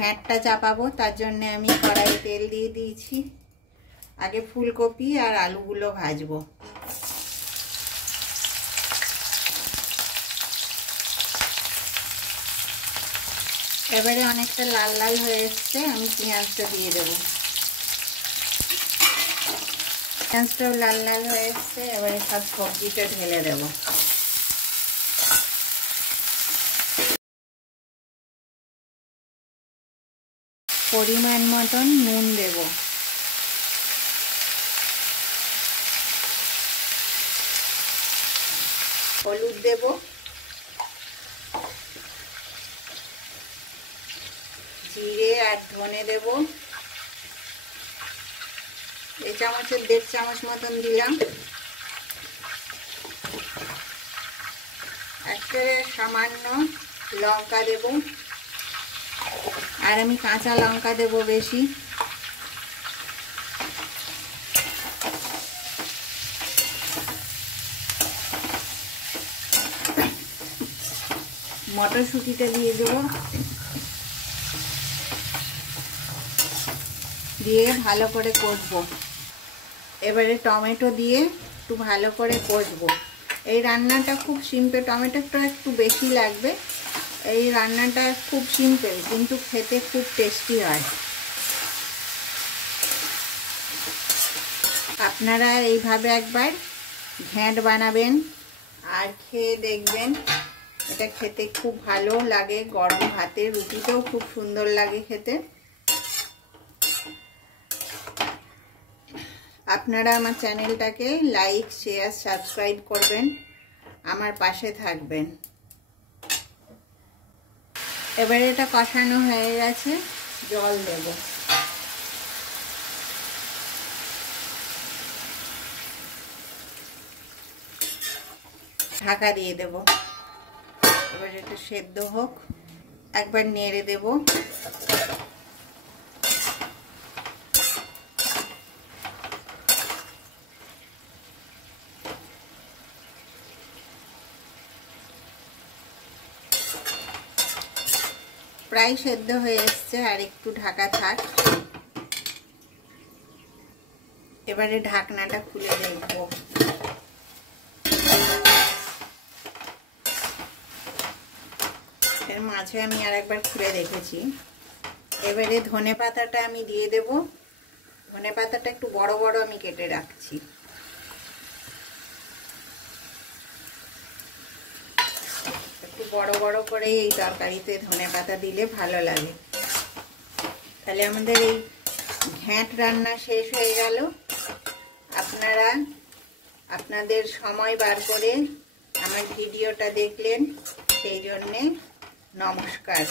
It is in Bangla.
ঘ্যাঁটটা চাপাবো, তার জন্য আমি কড়াইয়ে তেল দিয়ে দিয়েছি। আগে ফুলকপি আর আলুগুলো ভাজবো। এবারে অনেকটা লাল লাল হয়ে এসছে, আমি পেঁয়াজটা দিয়ে দেবো। পেঁয়াজটাও লাল লাল হয়ে এসছে, এবারে সব সবজিটা ঢেলে দেবো। পরিমাণ মতন নুন দেব, হলুদ দেব, জিরে আর ধনে দেব। এই চামচের 1.5 চামচ মতন দিলাম। একটা সামান্য লঙ্কা দেব, আর আমি কাঁচা লঙ্কা দেব বেশি। মটরশুঁটিটা দিয়ে দেব, দিয়ে ভালো করে কষবো। এবারে টমেটো দিয়ে একটু ভালো করে কষবো। এই রান্নাটা খুব সিম্পল, টমেটোটা একটু বেশি লাগবে। এই রান্নাটা খুব সিম্পল, কিন্তু খেতে খুব টেস্টি হয়। আপনারা এইভাবে একবার ঘ্যাঁট বানাবেন আর খেয়ে দেখবেন। এটা খেতে খুব ভালো লাগে, গরম ভাতে রুটিতেও খুব সুন্দর লাগে খেতে। আপনারা আমার চ্যানেলটাকে লাইক, শেয়ার, সাবস্ক্রাইব করবেন, আমার পাশে থাকবেন। এবারে এটা কষানো হয়ে গেছে, জল দেব। ঢাকা দিয়ে দেব। এবার এটা সেদ্ধ হোক, একবার নেড়ে দেব। প্রায় সেদ্ধ হয়ে এসছে, আর একটু ঢাকা থাক। এবারে ঢাকনাটা খুলে দেখব। এর মাঝে আমি আর একবার খুলে দেখেছি। এবারে ধনে পাতাটা আমি দিয়ে দেব। ধনে পাতাটা একটু বড় বড় আমি কেটে রাখছি। একটু বড় বড় করে এই তরকারিতে ধনে পাতা দিলে ভালো লাগে। তাহলে আমাদের এই ঘ্যাঁট রান্না শেষ হয়ে গেল। আপনারা আপনাদের সময় বার করে আমার ভিডিওটা দেখলেন, সেই জন্যে নমস্কার।